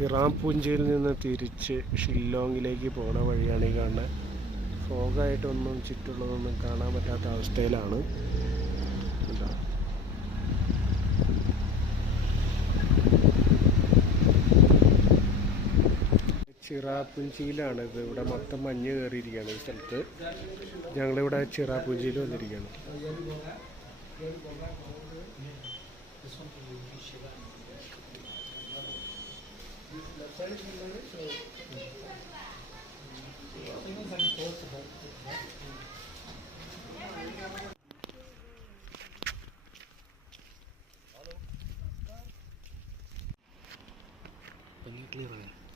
ചിറാപുഞ്ചിയിൽ നിന്ന് തിരിച്ച് ഷില്ലോങ്ങിലേക്ക് പോണ വഴിയാണ് ഈ കാണുന്നത് ഫോഗായിട്ടൊന്നും ചുറ്റുള്ളതൊന്നും കാണാൻ പറ്റാത്ത അവസ്ഥയിലാണ് ചിറാപ്പുഞ്ചിയിലാണ് ഇത് ഇവിടെ മൊത്തം മഞ്ഞ് കയറിയിരിക്കുകയാണ് ഈ സ്ഥലത്ത് ഞങ്ങളിവിടെ ചിറാപ്പുഞ്ചിയിൽ വന്നിരിക്കുകയാണ് Hmm.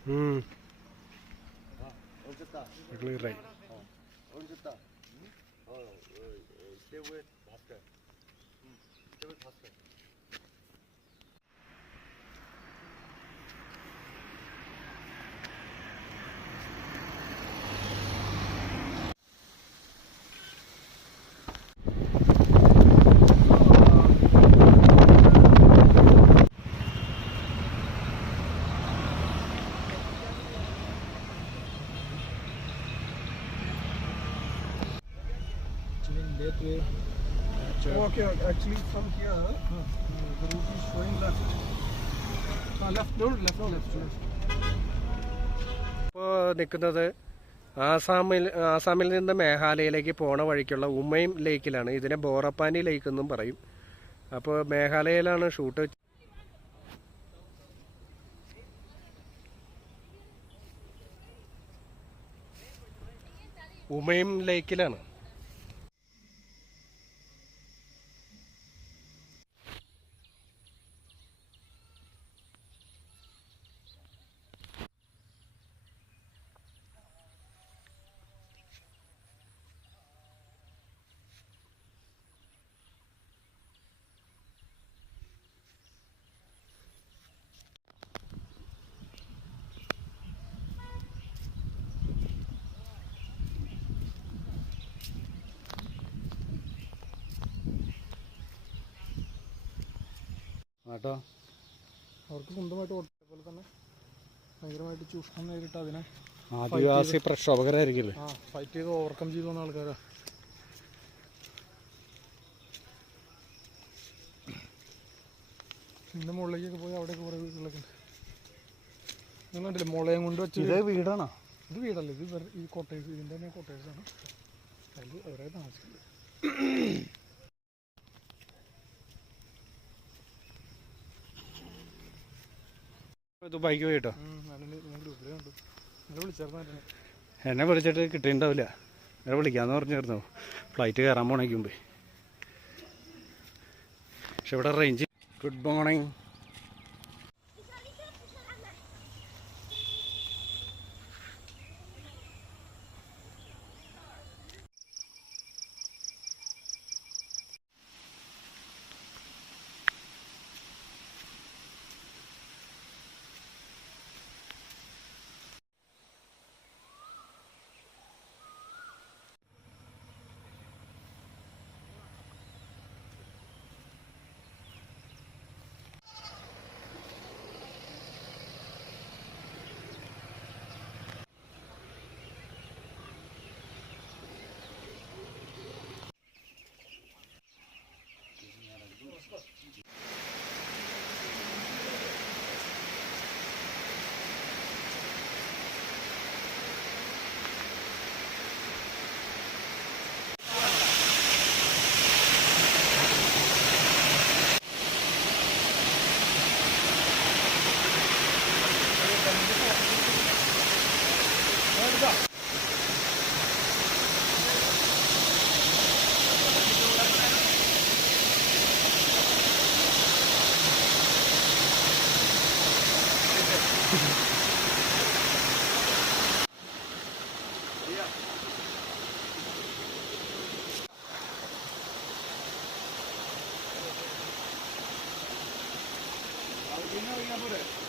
Hmm? Oh, Stay with Oscar. that uh, way. Oh, okay, actually from here, huh? Ah. the route is showing left. Uh, left, no, left, no, left, left. ഇപ്പോൾ നിൽക്കുന്നത് ആസാമിൽ ആസാമിൽ നിന്ന് മേഘാലയയിലേക്ക് പോണ വഴിക്കുള്ള ഉമ്മയും ലേക്കിലാണ് ഇതിനെ ബോറപ്പാനി ലേക്ക് എന്നും പറയും അപ്പോൾ മേഘാലയയിലാണ് ഷൂട്ട് ഉമയും ലേക്കിലാണ് കേട്ടോ അവർക്ക് സ്വന്തമായിട്ട് അതുപോലെ തന്നെ ഭയങ്കരമായിട്ട് ചൂഷണം നേരിട്ട് അതിനെ ആദിവാസി പ്രക്ഷോഭകരായിരിക്കില്ലേ ആ ഫൈറ്റ് ചെയ്ത് ഓവർകം ചെയ്തു വന്ന ആൾക്കാരാ ഇന്ന് മുകളിലേക്കൊക്കെ പോയി അവിടെ കുറേ വീടുകളൊക്കെ ഉണ്ട് നിങ്ങൾ കണ്ടില്ലേ മുളയും കൊണ്ട് വെച്ച് ഇത് വീടാണോ ഇത് വീടല്ല ഇത് ഈ കോട്ടേഴ്സ് ഇതിൻ്റെ തന്നെ കോട്ടേഴ്സാണ് അതിൽ അവരെ താമസിക്കുന്നത് എന്നെ വിളിച്ചിട്ട് കിട്ടിയിട്ടുണ്ടാവില്ല എന്നെ വിളിക്കാന്ന് പറഞ്ഞിരുന്നു ഫ്ലൈറ്റ് കയറാൻ പോണേക്ക് പക്ഷെ ഇവിടെ റേഞ്ച് ഗുഡ് മോർണിംഗ്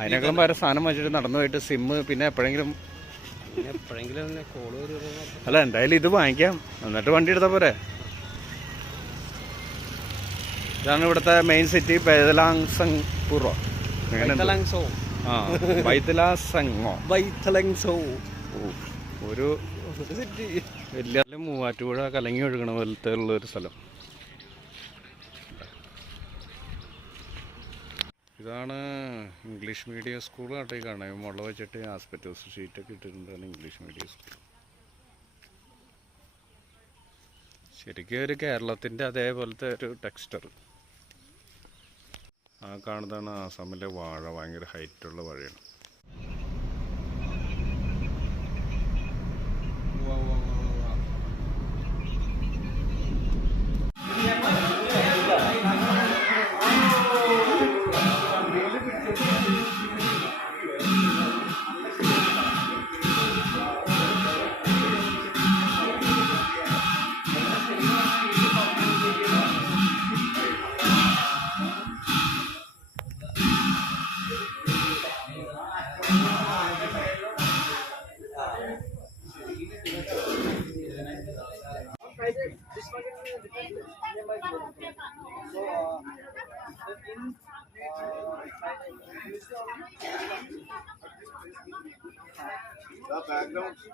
അതിനേക്കാളും വേറെ സാധനം വെച്ചിട്ട് നടന്നു പോയിട്ട് സിമ്മ് പിന്നെ എപ്പോഴെങ്കിലും അല്ല എന്തായാലും ഇത് വാങ്ങിക്കാം എന്നിട്ട് വണ്ടി എടുത്താൽ പോരെ ഇതാണ് ഇവിടുത്തെ മെയിൻ സിറ്റി ബൈതലാങ്സങ് ഒരു മൂവാറ്റുപുഴ കലങ്ങി ഒഴുകണ പോലത്തെ ഉള്ള ഒരു സ്ഥലം ഇതാണ് ഇംഗ്ലീഷ് മീഡിയം സ്കൂൾ കേട്ടോ ഈ കാണാൻ മുള വെച്ചിട്ട് ആസ്പെറ്റോസ് ഷീറ്റൊക്കെ ഇട്ടിട്ടുണ്ടാണ് ഇംഗ്ലീഷ് മീഡിയം സ്കൂൾ ശരിക്കും ഒരു കേരളത്തിൻ്റെ അതേപോലത്തെ ഒരു ടെക്സ്റ്റർ ആ കാണുന്നതാണ് ആസാമിലെ വാഴ ഭയങ്കര ഹൈറ്റുള്ള വഴയാണ്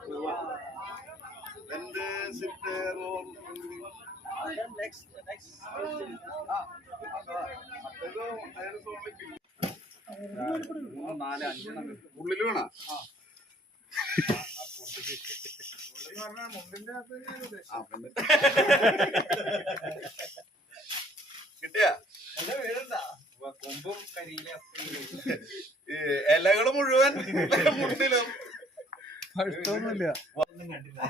When they കിട്ടിയാ കൊമ്പും കരിയിലും ഇലകള് മുഴുവൻ മുണ്ടിലും പഴുത്തൊന്നുമില്ല നിന്റെ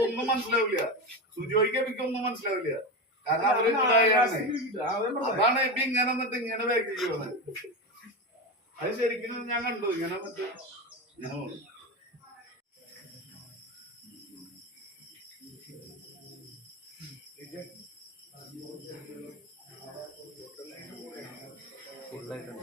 ഒന്നും മനസ്സിലാവില്ല എനിക്ക് ഒന്നും മനസ്സിലാവില്ല കാരണം അതാണ് ഇപ്പൊ ഇങ്ങനെ എന്നിട്ട് ഇങ്ങനെ വേഗം അത് ശരിക്കും ഞാൻ കണ്ടു ഇങ്ങനെ എന്നിട്ട് ഇങ്ങനെ ಎಲ್ಲ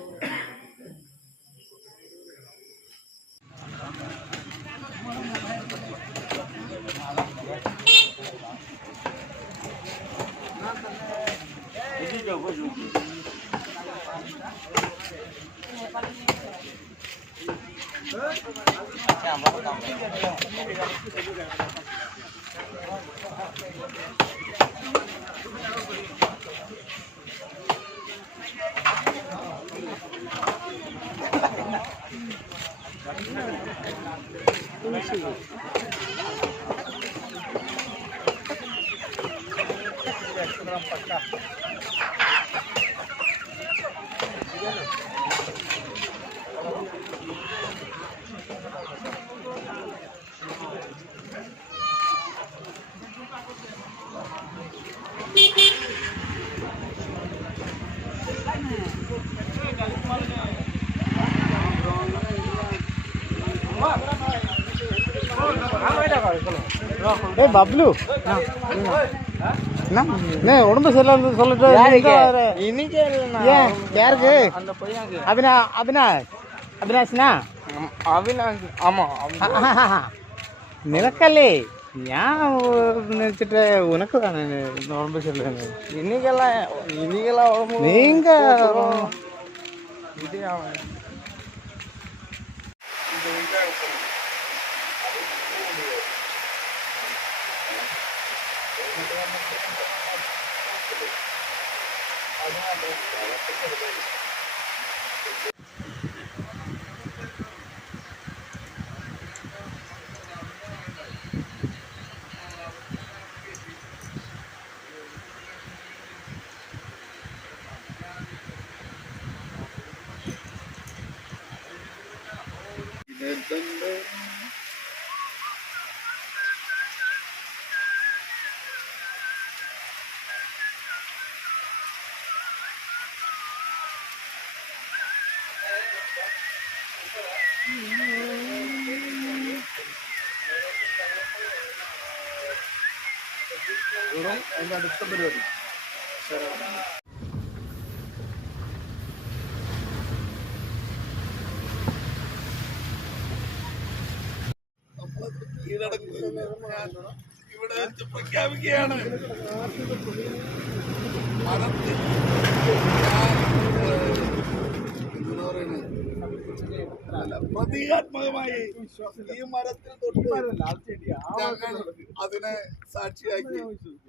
ஏ பப்ளு என்ன உடம்பு சரியில்லை சொல்லிட்டு இன்னைக்கே ஏன் யாருக்கு அபினா அபினா அபினாஷ்னா அவினாஷ் ஆமாம் நிலக்கல்லி நினச்சிட்டு உனக்கு தானே உடம்பு சரியில்லை இன்னைக்கெல்லாம் இன்னைக்கெல்லாம் உடம்பு இது അതിനാണ് ഇവിടെ പ്രഖ്യാപിക്കുകയാണ് മതത്തിൽ എന്താ പറയുന്നത് പ്രതീകാത്മകമായി ഈ മരത്തിൽ തൊട്ട് അതിനെ സാക്ഷിയാക്കി